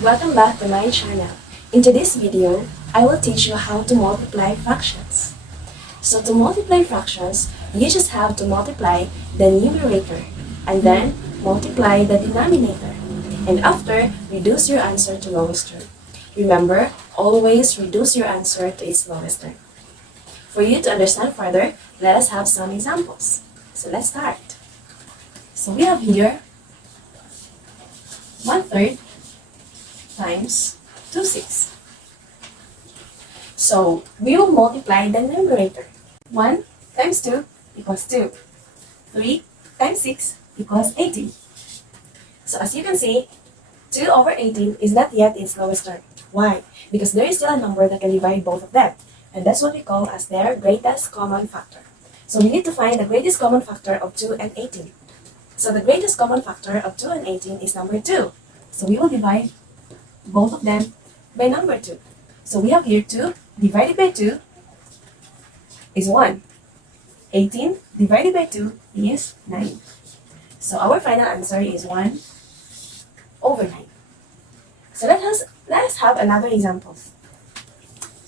Welcome back to my channel. In today's video, I will teach you how to multiply fractions. So to multiply fractions, you just have to multiply the numerator and then multiply the denominator. And after, reduce your answer to lowest term. Remember, always reduce your answer to its lowest term. For you to understand further, let us have some examples. So let's start. So we have here 1/3 times 2/6. So we will multiply the numerator. 1 times 2 equals 2. 3 times 6 equals 18. So as you can see, 2 over 18 is not yet its lowest term. Why? Because there is still a number that can divide both of them. And that's what we call as their greatest common factor. So we need to find the greatest common factor of 2 and 18. So the greatest common factor of 2 and 18 is number 2. So we will divide both of them by number 2. So we have here 2 divided by 2 is 1. 18 divided by 2 is 9. So our final answer is 1 over 9. So let us have another example.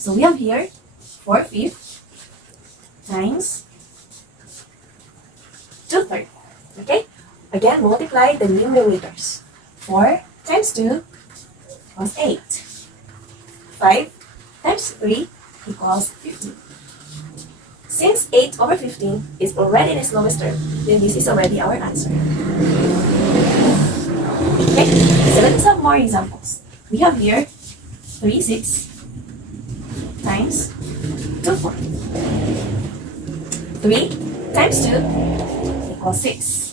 So we have here 4/5 times 2/3. Okay? Again, multiply the numerators. 4 times 2 equals 8. 5 times 3 equals 15. Since 8 over 15 is already in its lowest term, then this is already our answer. Okay, so let's have more examples. We have here 3/6 times 2/4. 3 times 2 equals 6.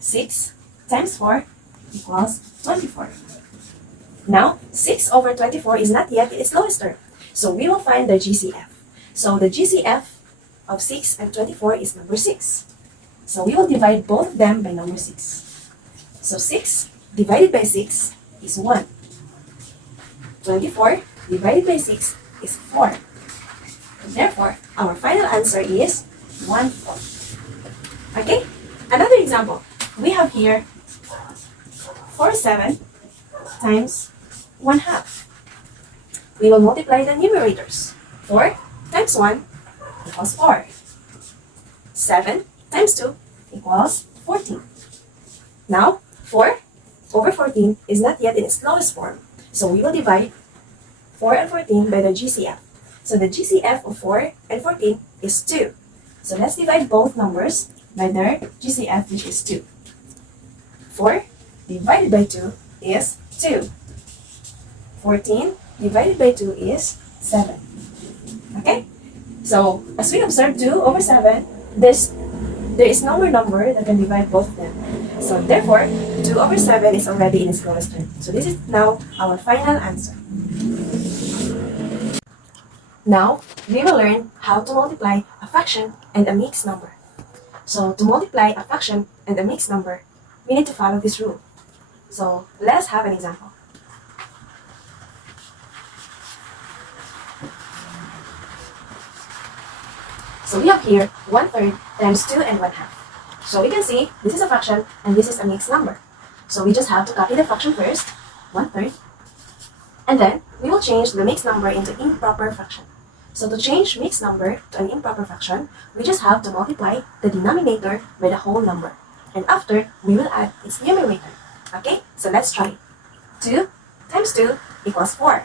6 times 4 equals 24. Now, 6 over 24 is not yet its lowest term. So we will find the GCF. So the GCF of 6 and 24 is number 6. So we will divide both of them by number 6. So 6 divided by 6 is 1. 24 divided by 6 is 4. And therefore, our final answer is 1/4. Okay? Another example. We have here 4/7 times 1/2. We will multiply the numerators. 4 times 1 equals 4. 7 times 2 equals 14. Now, 4 over 14 is not yet in its lowest form. So we will divide 4 and 14 by the GCF. So the GCF of 4 and 14 is 2. So let's divide both numbers by their GCF, which is 2. 4 divided by 2 is 2. 14 divided by 2 is 7. Okay? So, as we observe 2 over 7, there is no more number that can divide both of them. So, therefore, 2 over 7 is already in its lowest term. So, this is now our final answer. Now, we will learn how to multiply a fraction and a mixed number. So, to multiply a fraction and a mixed number, we need to follow this rule. So, let us have an example. So we have here 1/3 times 2 and 1/2. So we can see this is a fraction and this is a mixed number. So we just have to copy the fraction first, 1/3, and then we will change the mixed number into improper fraction. So to change mixed number to an improper fraction, we just have to multiply the denominator by the whole number. And after, we will add its numerator. Okay, so let's try. 2 times 2 equals 4.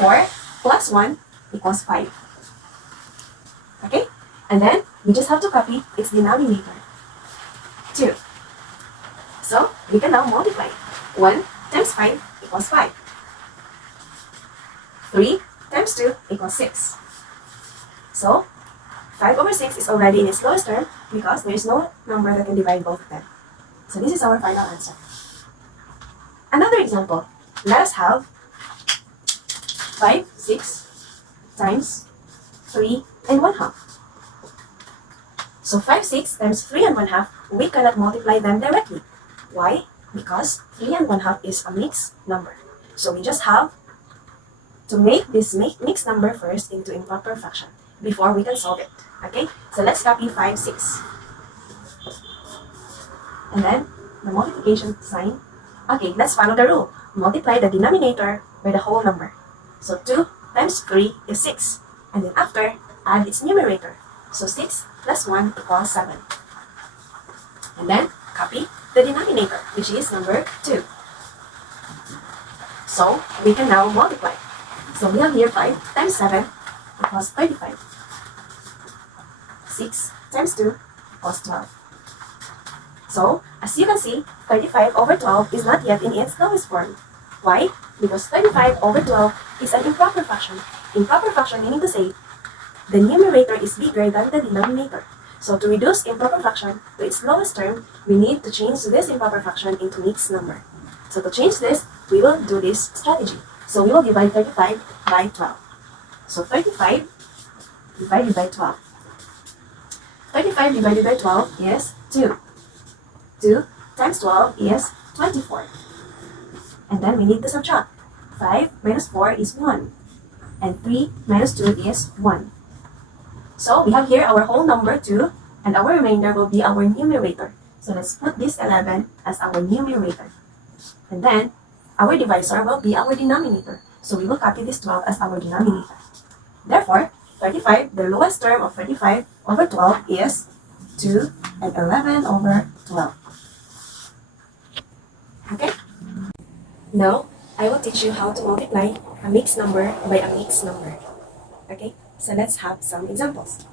4 plus 1 equals 5. Okay, and then we just have to copy its denominator, 2. So we can now multiply. 1 times 5 equals 5. 3 times 2 equals 6. So 5 over 6 is already in its lowest term because there is no number that can divide both of them. So this is our final answer. Another example. Let us have 5, 6 times 3 and 1/2. So 5, 6 times 3 and 1/2, we cannot multiply them directly. Why? Because 3 and 1/2 is a mixed number. So we just have to make this mixed number first into improper fraction before we can solve it. Okay? So let's copy 5, 6. And then the multiplication sign. Okay, let's follow the rule. multiply the denominator by the whole number. So 2 times 3 is 6. And then after, add its numerator. So 6 plus 1 equals 7. And then copy the denominator, which is number 2. So we can now multiply. So we have here 5 times 7 equals 35. 6 times 2 equals 12. So, as you can see, 35 over 12 is not yet in its lowest form. Why? Because 35 over 12 is an improper fraction. Improper fraction meaning to say, the numerator is bigger than the denominator. So to reduce improper fraction to its lowest term, we need to change this improper fraction into mixed number. So to change this, we will do this strategy. So we will divide 35 by 12. So 35 divided by 12. 35 divided by 12 is 2. 2 times 12 is 24. And then we need to subtract. 5 minus 4 is 1. And 3 minus 2 is 1. So we have here our whole number 2, and our remainder will be our numerator. So let's put this 11 as our numerator. And then our divisor will be our denominator. So we will copy this 12 as our denominator. Therefore, 35, the lowest term of 35 over 12 is 2 and 11 over 12. Okay? Now, I will teach you how to multiply a mixed number by a mixed number. Okay? So let's have some examples.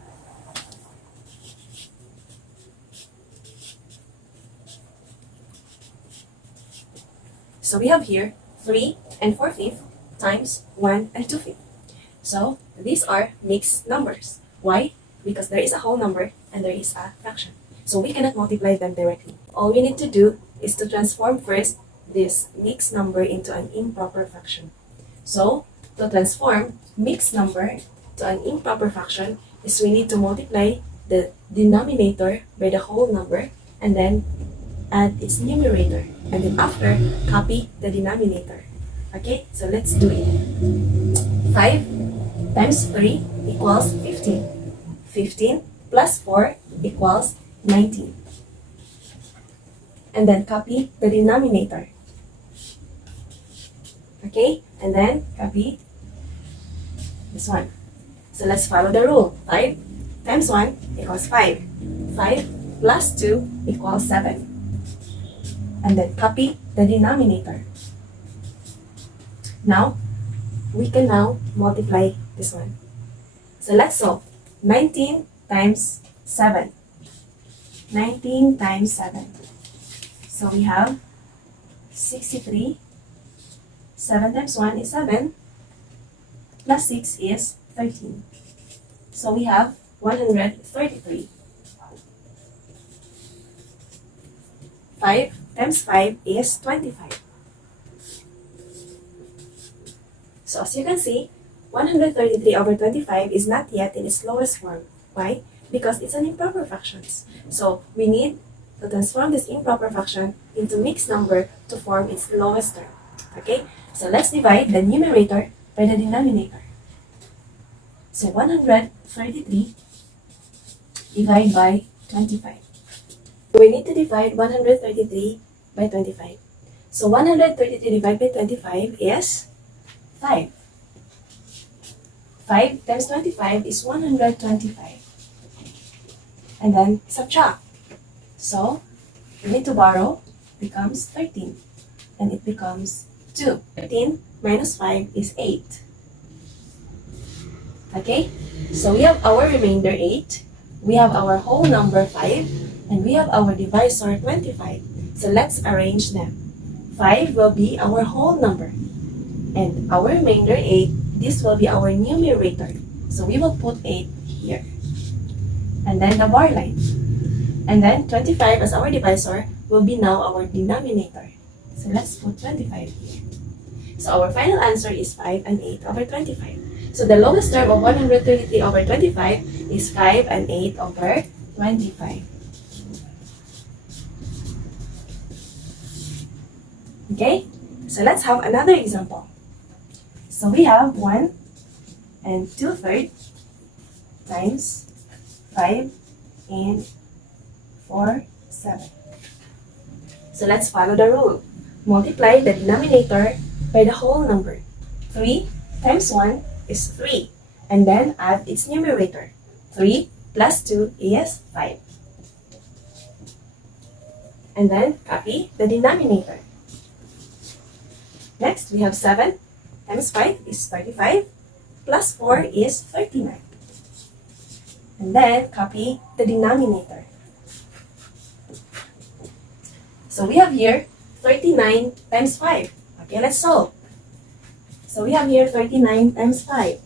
So we have here 3 and 4/5 times 1 and 2/5. So these are mixed numbers. Why? Because there is a whole number and there is a fraction. So we cannot multiply them directly. All we need to do is to transform first this mixed number into an improper fraction. So to transform mixed number to an improper fraction is we need to multiply the denominator by the whole number and then add its numerator. And then after, copy the denominator. Okay, so let's do it. 5 times 3 equals 15. 15 plus 4 equals 19. And then copy the denominator. Okay, and then copy this one. So let's follow the rule. 5 times 1 equals 5. 5 plus 2 equals 7. And then copy the denominator. Now, we can now multiply this one. So let's solve. 19 times 7. 19 times 7. So we have 63. 7 times 1 is 7. Plus 6 is 13. So we have 133. 5 times 5 is 25. So as you can see, 133 over 25 is not yet in its lowest form. Why? Because it's an improper fraction. So we need to transform this improper fraction into mixed number to form its lowest term. Okay? So let's divide the numerator by the denominator. So 133 divided by 25. We need to divide 133 by 25. So 133 divided by 25 is 5. 5 times 25 is 125. And then subtract. So we need to borrow, becomes 13. And it becomes 2. 13 minus 5 is 8. Okay? So we have our remainder 8. We have our whole number 5. And we have our divisor 25. So let's arrange them. 5 will be our whole number. And our remainder 8, this will be our numerator. So we will put 8 here. And then the bar line. And then 25 as our divisor will be now our denominator. So let's put 25 here. So our final answer is 5 and 8 over 25. So the lowest term of 133 over 25 is 5 and 8 over 25. Okay, so let's have another example. So we have 1 and 2/3 times 5 and 4/7. So let's follow the rule. multiply the denominator by the whole number. 3 times 1 is 3. And then add its numerator. 3 plus 2 is 5. And then copy the denominator. Next, we have 7 times 5 is 35. Plus 4 is 39. And then copy the denominator. So we have here 39 times 5. Okay, let's solve. So we have here 39 times 5.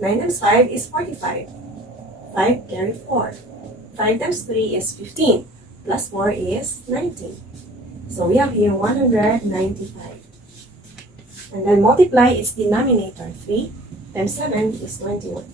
9 times 5 is 45. 5 carry 4. 5 times 3 is 15. Plus 4 is 19. So we have here 195. And then multiply its denominator. 3 times 7 is 21.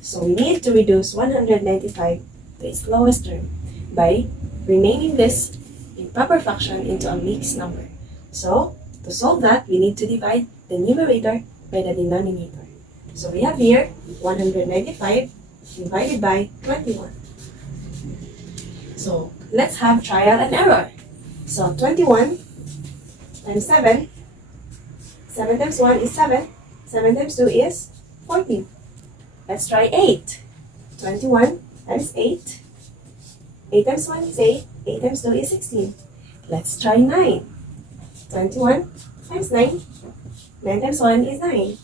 So we need to reduce 195 to its lowest term by renaming this improper fraction into a mixed number. So to solve that, we need to divide the numerator by the denominator. So we have here 195 divided by 21. So let's have trial and error. So 21 times 7. 7 times 1 is 7. 7 times 2 is 14. Let's try 8. 21 times 8. 8 times 1 is 8. 8 times 2 is 16. Let's try 9. 21 times 9. 9 times 1 is 9.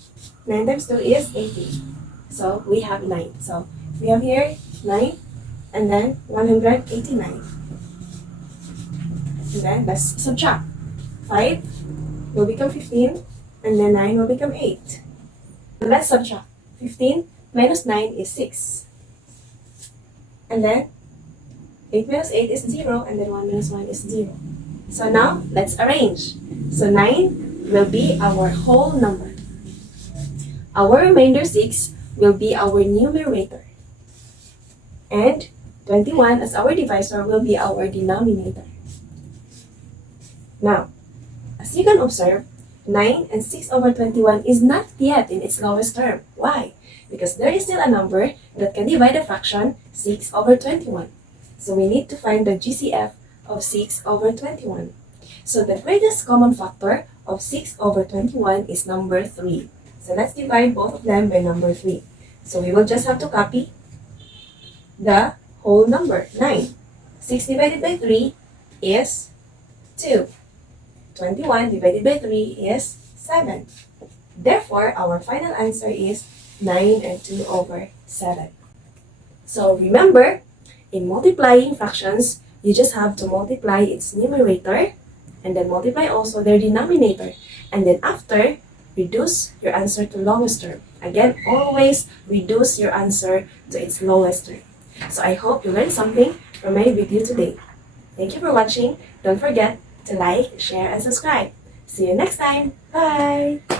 9 times 2 is 18. So we have 9. So we have here 9 and then 189. And then let's subtract. 5 will become 15 and then 9 will become 8. And let's subtract. 15 minus 9 is 6. And then 8 minus 8 is 0 and then 1 minus 1 is 0. So now let's arrange. So 9 will be our whole number. Our remainder 6 will be our numerator. And 21 as our divisor will be our denominator. Now, as you can observe, 9 and 6 over 21 is not yet in its lowest term. Why? Because there is still a number that can divide a fraction 6 over 21. So we need to find the GCF of 6 over 21. So the greatest common factor of 6 over 21 is number 3. So let's divide both of them by number 3. So we will just have to copy the whole number, 9. 6 divided by 3 is 2. 21 divided by 3 is 7. Therefore, our final answer is 9 and 2 over 7. So remember, in multiplying fractions, you just have to multiply its numerator and then multiply also their denominator. And then after, reduce your answer to lowest term. Again, always reduce your answer to its lowest term. So I hope you learned something from my video today. Thank you for watching. Don't forget to like, share, and subscribe. See you next time. Bye!